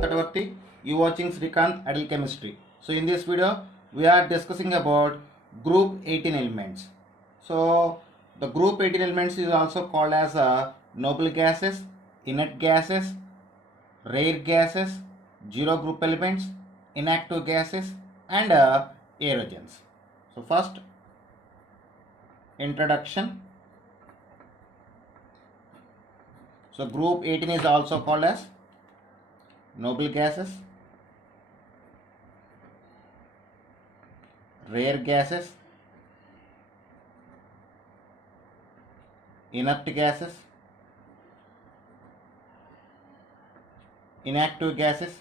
Tatavarti. You watching Srikanth Adult Chemistry. So in this video we are discussing about group 18 elements. So the group 18 elements is also called as noble gases, inert gases, rare gases, zero group elements, inactive gases and aerogens. So first, introduction. So group 18 is also called as noble gases, rare gases, inert gases, inactive gases,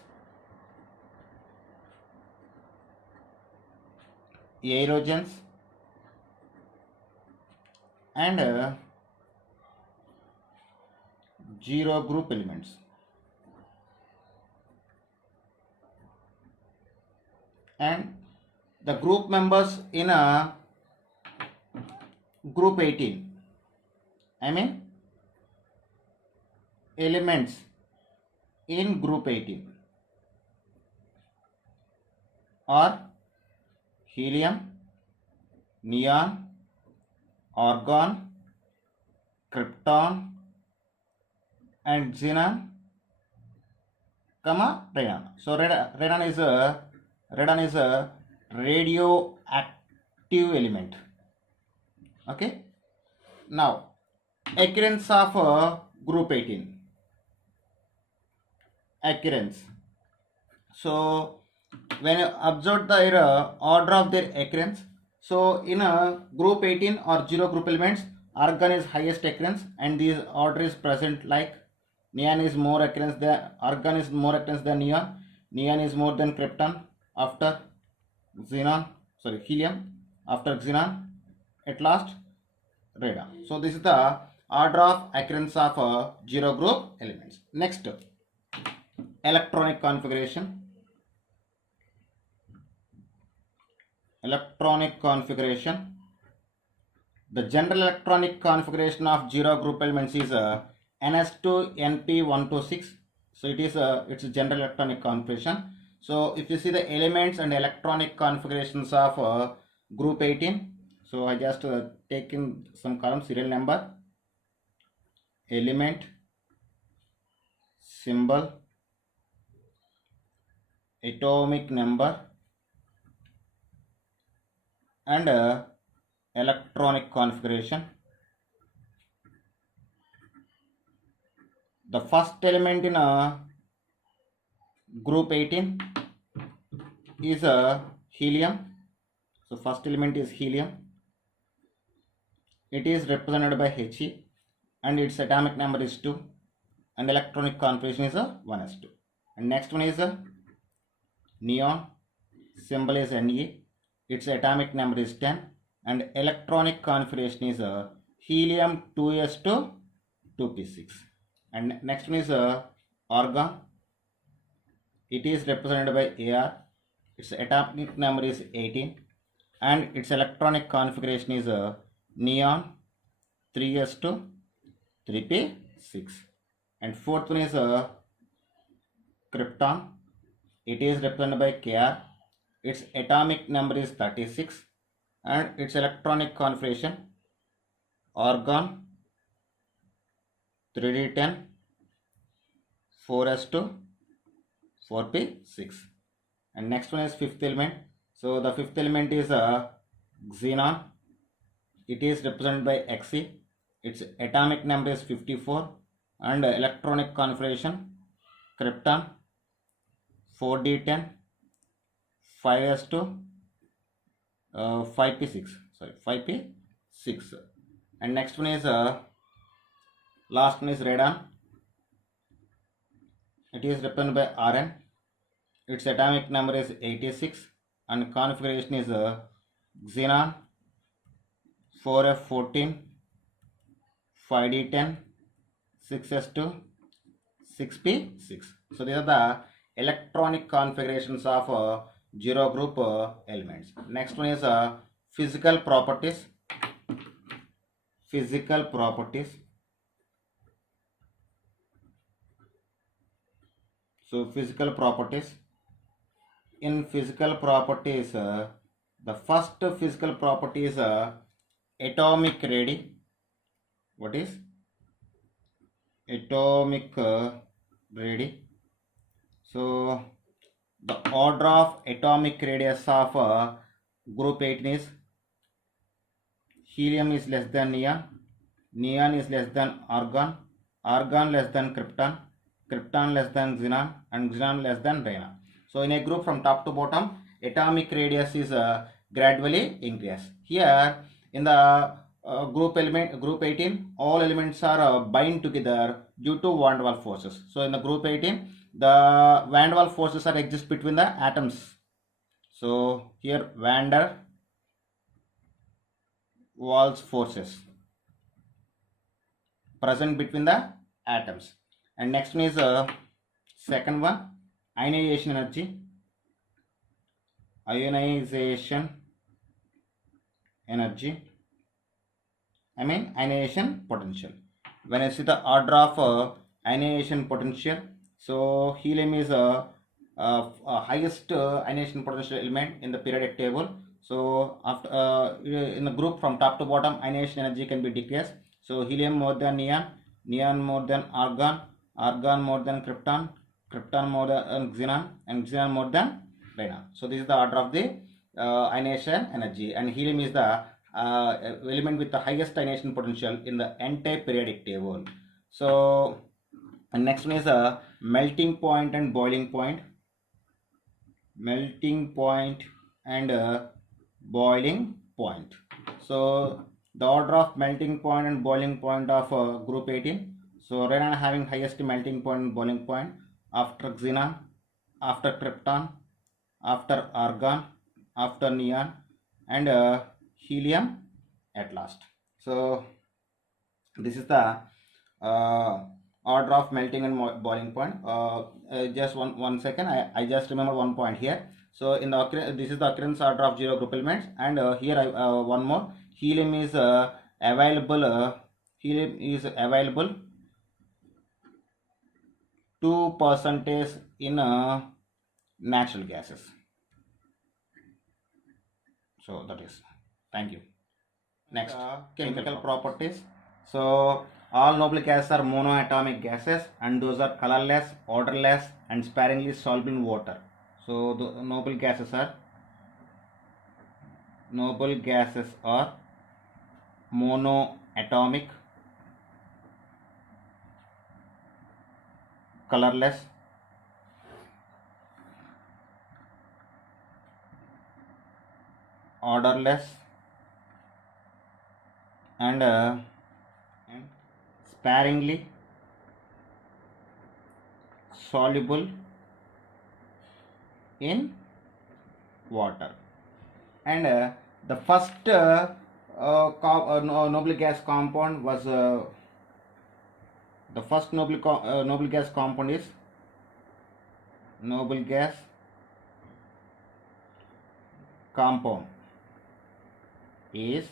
aerogens and zero group elements. And the group members in a group 18, I mean elements in group 18 are helium, neon, argon, krypton and xenon, radon. So radon is a radioactive element. Okay. Now occurrence of group 18. Occurrence. So when you observe the order of their occurrence, so in a group 18 or zero group elements, argon is highest occurrence and this order is present like neon is more occurrence than argon is more occurrence than neon is more than krypton, after helium, after xenon, at last radon. So this is the order of occurrence of zero group elements. Next, electronic configuration. Electronic configuration. The general electronic configuration of zero group elements is NS2NP126. So it's a general electronic configuration. So if you see the elements and electronic configurations of group 18, so I just taken some column, serial number, element, symbol, atomic number and electronic configuration. The first element in group 18 is helium. So first element is helium. It is represented by He and its atomic number is 2 and electronic configuration is 1s2. And next one is neon, symbol is Ne, its atomic number is 10 and electronic configuration is helium 2s2 2p6. And next one is argon. It is represented by Ar, its atomic number is 18 and its electronic configuration is neon 3s2 3p6. And fourth one is krypton. It is represented by Kr, its atomic number is 36 and its electronic configuration argon 3d10 4s2 4p6. And next one is fifth element. So the fifth element is xenon. It is represented by Xe. Its atomic number is 54 and electronic configuration krypton 4d10 5s2 5p6. 5p6. And next one is last one is radon. It is represented by Rn. Its atomic number is 86 and configuration is xenon 4f14 5d10 6s2 6p6. So these are the electronic configurations of zero group elements. Next one is physical properties. Physical properties. So physical properties. In physical properties, the first physical property is atomic radii. What is atomic radii? So the order of atomic radius of group 18 is helium is less than neon, neon is less than argon, argon less than krypton, krypton less than xenon, and xenon less than radon. So in a group from top to bottom, atomic radius is gradually increase. Here in the group 18, all elements are bind together due to van der Waals forces. So in the group 18, the van der Waals forces are exist between the atoms. So here van der Waals forces present between the atoms. And next one is second one, ionization energy. Ionization energy. Ionization potential. When I see the order of ionization potential, so helium is highest ionization potential element in the periodic table. So after in the group from top to bottom, ionization energy can be decreased. So helium more than neon, neon more than argon, argon more than krypton, krypton more than xenon, and xenon more than radon. So this is the order of the ionization energy, and helium is the element with the highest ionization potential in the entire periodic table. So and next one is a melting point and boiling point. Melting point and boiling point. So the order of melting point and boiling point of group 18. So radon having highest melting point and boiling point after xenon, after krypton, after argon, after neon, and helium at last. So this is the order of melting and boiling point. Just one second, I just remember one point here. So in the this is the occurrence order of zero group elements, and here one more, helium is available. Helium is available 2% in natural gases. So that is. Thank you. Next, chemical properties. So all noble gases are monoatomic gases, and those are colorless, odorless, and sparingly soluble in water. So the noble gases are monoatomic, colorless, odorless, and sparingly soluble in water. And the first noble gas compound was the first noble gas compound is noble gas compound is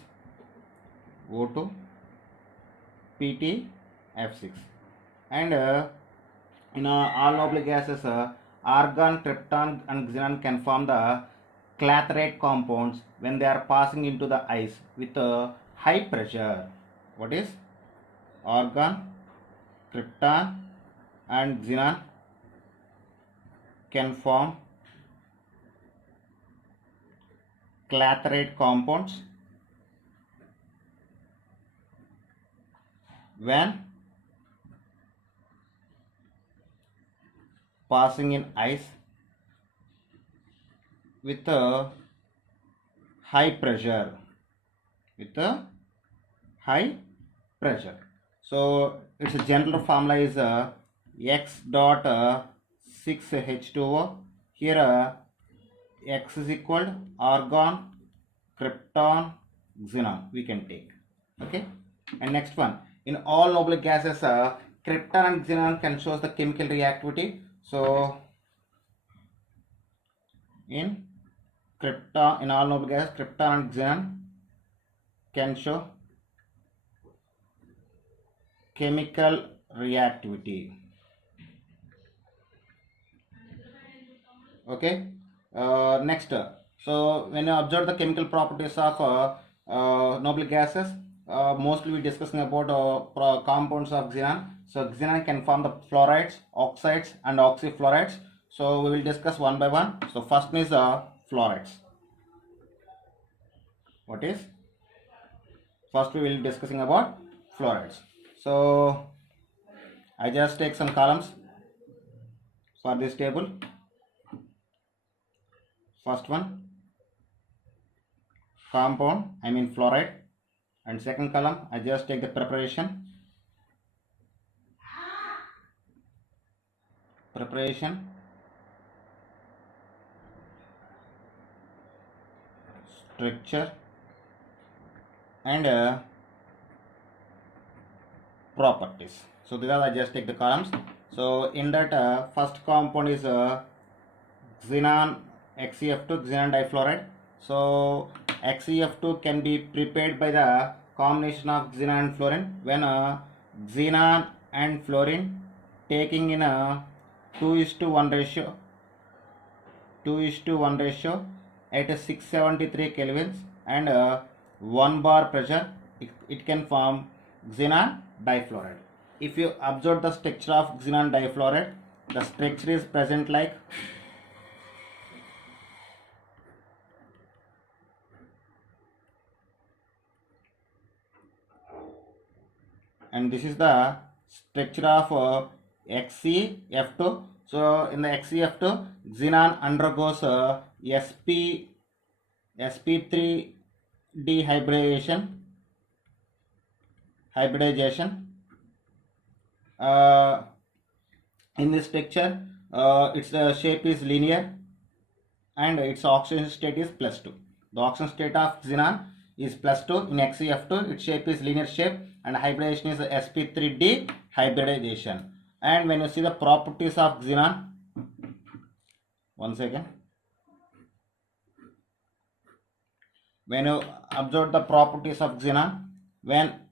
O2 PtF6, and in all noble gases argon, krypton, and xenon can form the clathrate compounds when they are passing into the ice with high pressure. What is argon, krypton, and xenon can form clathrate compounds when passing in ice with a high pressure. So its general formula is X dot 6H2O. Here X is equal to argon, krypton, xenon we can take. Okay. And next one, in all noble gases krypton and xenon can show the chemical reactivity. So in krypton, in all noble gases, krypton and xenon can show chemical reactivity. Okay. Next, so when you observe the chemical properties of noble gases, mostly we discussing about compounds of xenon. So xenon can form the fluorides, oxides and oxyfluorides. So we will discuss one by one. So first is fluorides. What is? First we will be discussing about fluorides. So I just take some columns for this table. First one, compound, I mean fluoride, and second column I just take the preparation, structure and properties. So these are, I just take the columns. So in that first compound is xenon XeF2, xenon difluoride. So XeF2 can be prepared by the combination of xenon and fluorine when xenon and fluorine taking in a 2:1 ratio, 2:1 ratio at a 673 kelvins and 1 bar pressure, it can form xenon difluoride. If you observe the structure of xenon difluoride, the structure is present like and this is the structure of XeF2. So in the XeF2, xenon undergoes sp3d hybridization. In this structure, its shape is linear and its oxidation state is +2. The oxidation state of xenon is +2. In XeF2, its shape is linear shape and hybridization is sp3d hybridization. And when you see the properties of xenon, one second. When you observe the properties of xenon, when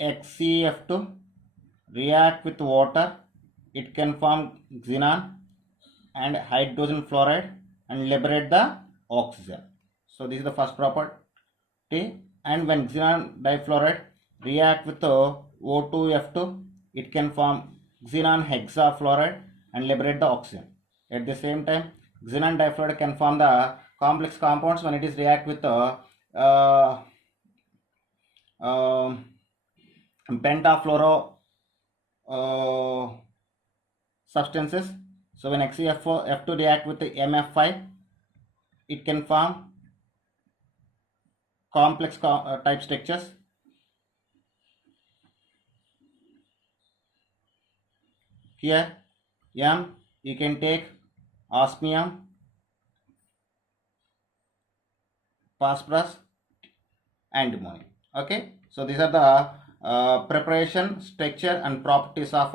XeF2 react with water, it can form xenon and hydrogen fluoride and liberate the oxygen. So this is the first property. And when xenon difluoride react with O2F2, it can form xenon hexafluoride and liberate the oxygen. At the same time, xenon difluoride can form the complex compounds when it is react with pentafluoro substances. So when XeF2 react with the MF5, it can form complex type structures. Here M, you can take osmium, phosphorus, antimony. Okay, so these are the preparation, structure and properties of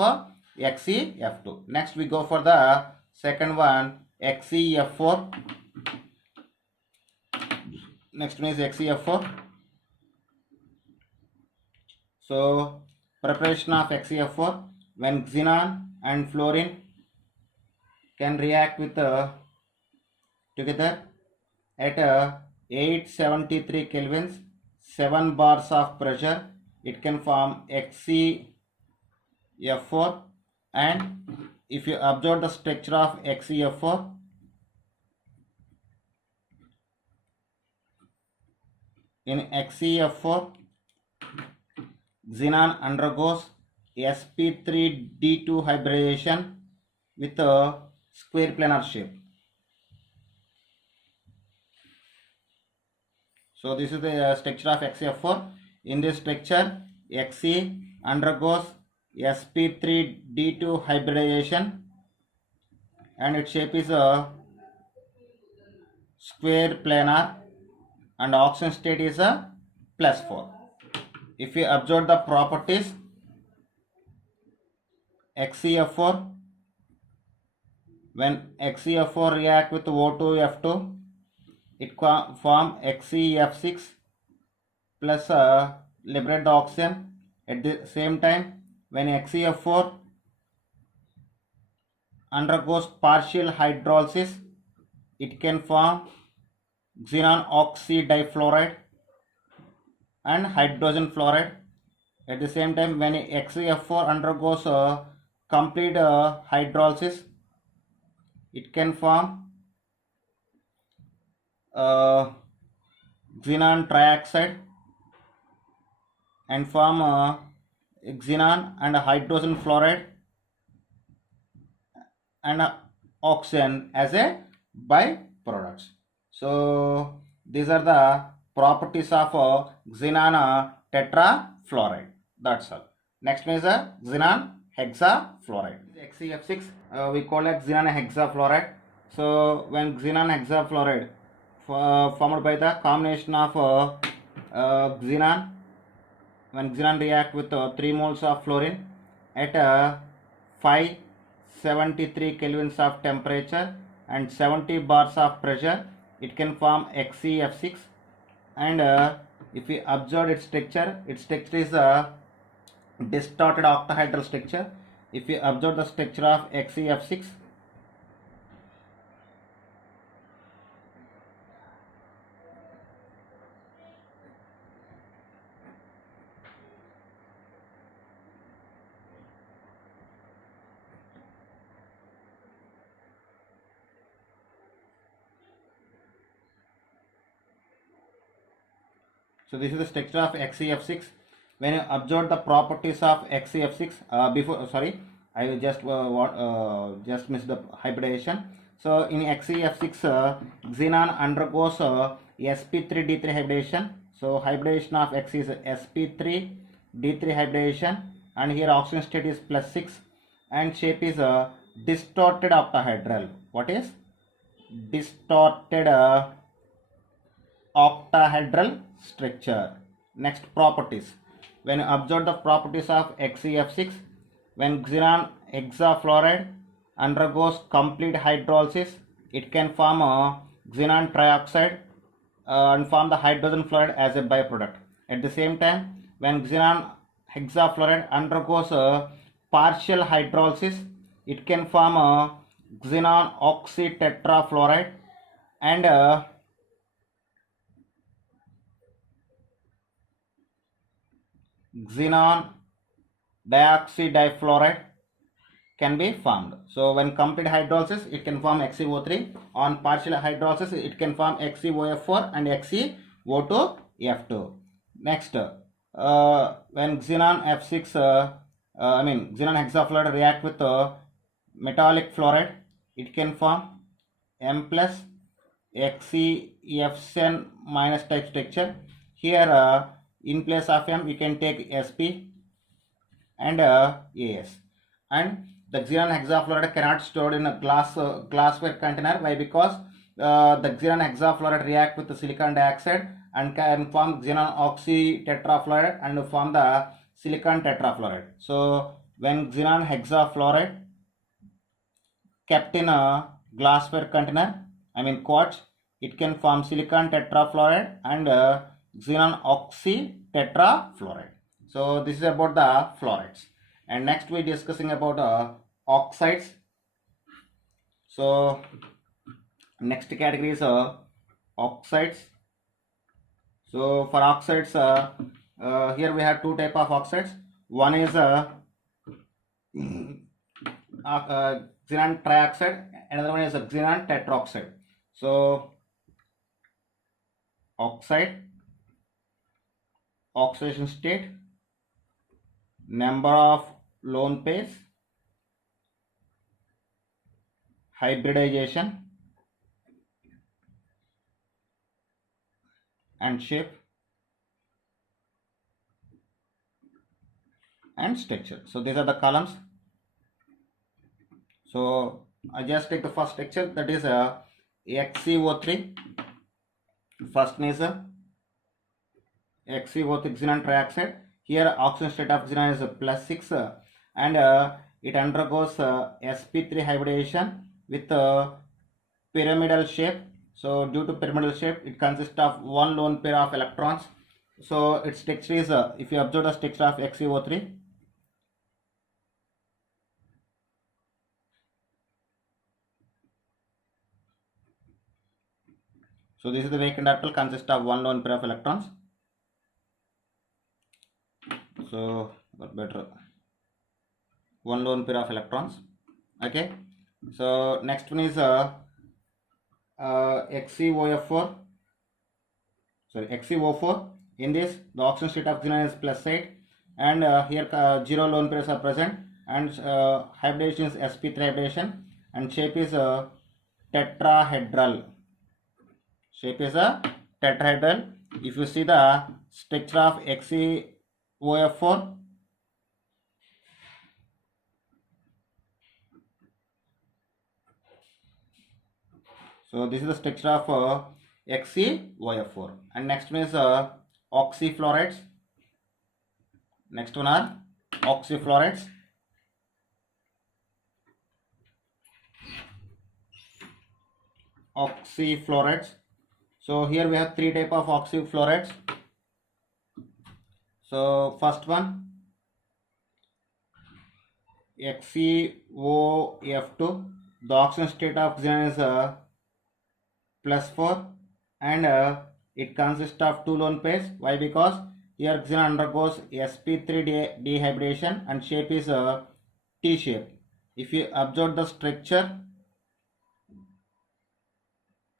XeF2. Next we go for the second one, XeF4. Next one is XeF4. So preparation of XeF4, when xenon and fluorine can react with together at 873 kelvins, 7 bars of pressure, it can form XeF4. And if you observe the structure of XeF4, in XeF4, xenon undergoes sp3d2 hybridization with a square planar shape. So this is the structure of XeF4. In this structure, Xe undergoes sp3d2 hybridization and its shape is a square planar and oxidation state is a +4. If you observe the properties, XeF4, when XeF4 react with O2F2, it form XeF6 plus liberate the oxygen. At the same time, when XeF4 undergoes partial hydrolysis, it can form xenon oxidifluoride and hydrogen fluoride. At the same time, when XeF4 undergoes complete hydrolysis, it can form xenon trioxide and form xenon and hydrogen fluoride and oxygen as a byproducts. So these are the properties of xenon tetrafluoride. That's all. Next one is xenon hexafluoride. XeF6 we call it xenon hexafluoride. So when xenon hexafluoride formed by the combination of xenon, when xenon react with 3 moles of fluorine at 573 kelvins of temperature and 70 bars of pressure, it can form XeF6. And if we observe its structure is a distorted octahedral structure. If we observe the structure of XeF6, so this is the structure of XeF6. When you observe the properties of XeF6, I just missed the hybridization. So in XeF6, xenon undergoes sp3d3 hybridization. So hybridization of X is sp3d3 hybridization, and here oxygen state is +6, and shape is distorted octahedral. What is distorted octahedral structure? Next, properties. When you observe the properties of XeF6, when xenon hexafluoride undergoes complete hydrolysis, it can form a xenon trioxide and form the hydrogen fluoride as a byproduct. At the same time, when xenon hexafluoride undergoes partial hydrolysis, it can form a xenon oxytetrafluoride and xenon dioxidifluoride can be formed. So when complete hydrolysis, it can form XeO3. On partial hydrolysis, it can form XeOF4 and XeO2F2. Next, when xenon F6, xenon hexafluoride react with metallic fluoride, it can form M plus XeF7 minus type structure. Here in place of M, we can take Sp and As. And the xenon hexafluoride cannot stored in a glassware container. Why? Because the xenon hexafluoride react with the silicon dioxide and can form xenon oxytetrafluoride and form the silicon tetrafluoride. So when xenon hexafluoride kept in a glassware container, quartz, it can form silicon tetrafluoride and xenon oxytetrafluoride. So this is about the fluorides. And next we discussing about oxides. So next category is oxides. So for oxides, here we have two type of oxides. One is xenon trioxide, another one is xenon tetroxide. So oxide, oxidation state, number of lone pairs, hybridization, and shape and structure. So these are the columns. So I just take the first structure, that is XeO3. First one is XeO3 xenon trioxide. Here oxygen state of xenon is +6 and it undergoes sp3 hybridization with pyramidal shape So due to pyramidal shape, it consists of one lone pair of electrons. So its texture is, if you observe the texture of XeO3, so this is the vacant orbital consists of one lone pair of electrons. So better one lone pair of electrons. Okay. So next one is XeOF4. Sorry, XeO4. In this, the oxygen state of xenon is +8, and here 0 lone pairs are present, and hybridization is sp3 hybridization, and shape is tetrahedral. Shape is a tetrahedral. If you see the structure of XeOF4, so this is the structure of XeOF4. And next one is oxyfluorides. Next one are oxyfluorides. Oxyfluorides. So here we have three type of oxyfluorides. So first one, XeOF2. The oxygen state of xenon is +4, and it consists of two lone pairs. Why? Because here xenon undergoes sp3 dehybridization and shape is T shape. If you observe the structure,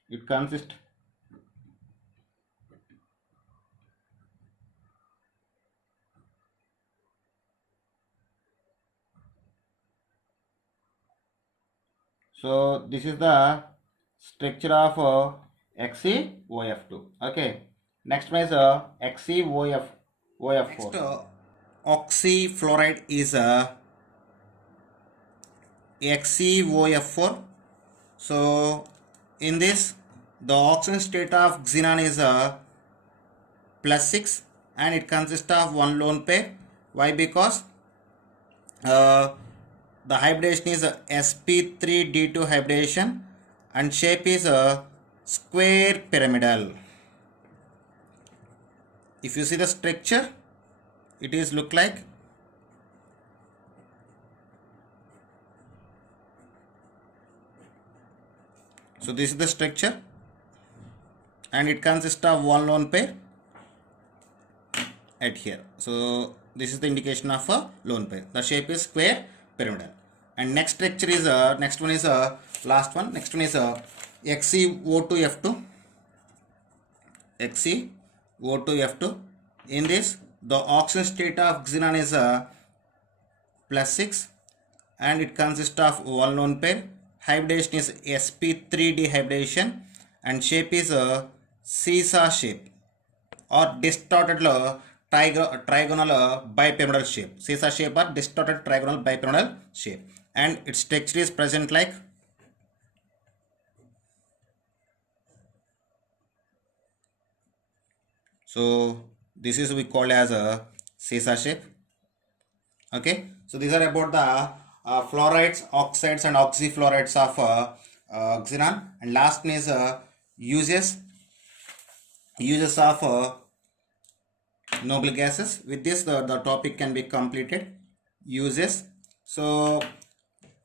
it consists so this is the structure of XeOF2. Okay. Next one is XeOF4. Next oxyfluoride is XeOF4. So in this, the oxygen state of xenon is +6, and it consists of one lone pair. Why? Because the hybridization is sp3d2 hybridization, and shape is square pyramidal. If you see the structure, it is look like so. This is the structure, and it consists of one lone pair at here. So this is the indication of a lone pair. The shape is square pyramidal. And next structure is next one is last one. Next one is XeO2F2. XeO2F2. In this, the oxygen state of xenon is +6, and it consists of one lone pair. Hybridization is sp3 dehybridization, and shape is seesaw shape or distorted trigonal bipyramidal shape. Seesaw shape or distorted trigonal bipyramidal shape, and its texture is present like so. This is we call as a seesaw shape. Okay, so these are about the fluorides, oxides, and oxyfluorides of xenon. And last one is uses of noble gases. With this, the topic can be completed. Uses. So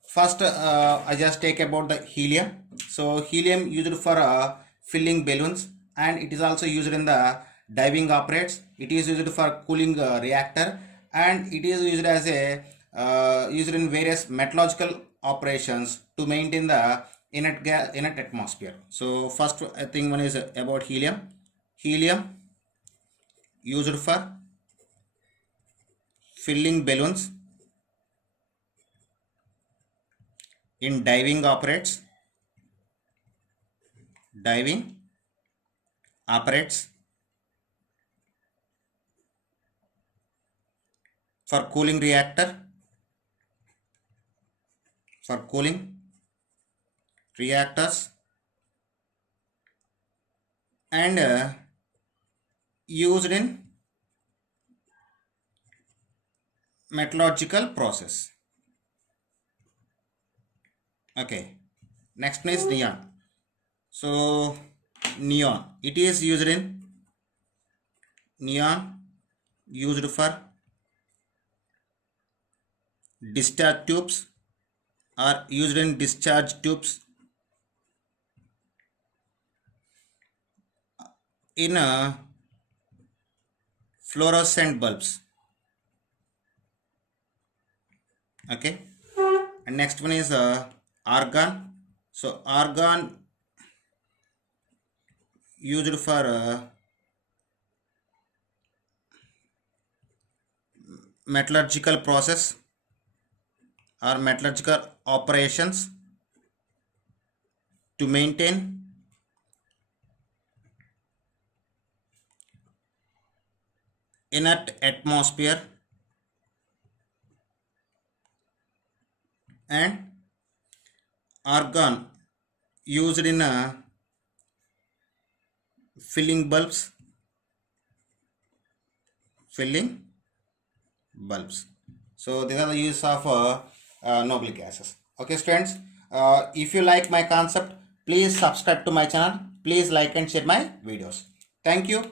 first, I just take about the helium. So helium used for filling balloons, and it is also used in the diving operates. It is used for cooling reactor, and it is used as a used in various metallurgical operations to maintain the inert atmosphere. So first, I think one is about helium. Helium used for filling balloons in diving operates. Diving operates for cooling reactor, for cooling reactors, and used in metallurgical process. Okay, next one is neon. So neon, it is used in neon, used for discharge tubes or used in discharge tubes in fluorescent bulbs. Okay, and next one is argon. So argon used for metallurgical process or metallurgical operations to maintain inert atmosphere, and argon used in filling bulbs, filling bulbs. So these are the use of noble gases. Okay students, if you like my concept, please subscribe to my channel, please like and share my videos. Thank you.